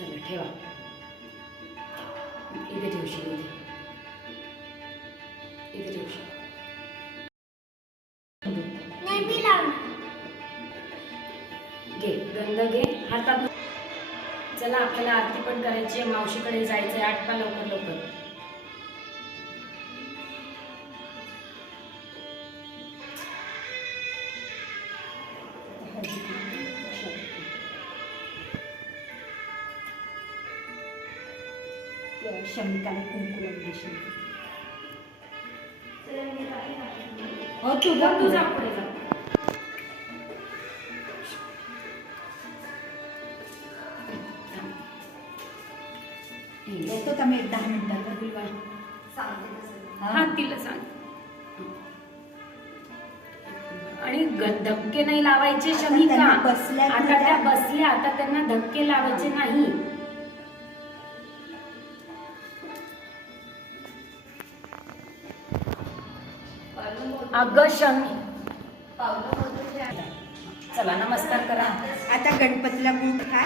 चला ठेवा. इथे ठेवशील, इथे ठेवशील. घे गंध घे हातात. चला आपल्याला आरती पण करायची आहे, मावशीकडे जायचंय. आटपा लवकर लवकर. शमिकाला कुंकू लावून हो तू जा, तू जा पुढे जा. येतो तर मी 10 मिनिटात. हा तिला सांग. आणि धक्के नाही लावायचे शमिका. त्यांना बसल्या आता त्या बसल्या, आता त्यांना धक्के लावायचे नाही. अगं शमी, चला नमस्कार करा. आता गणपतीला गुड खा.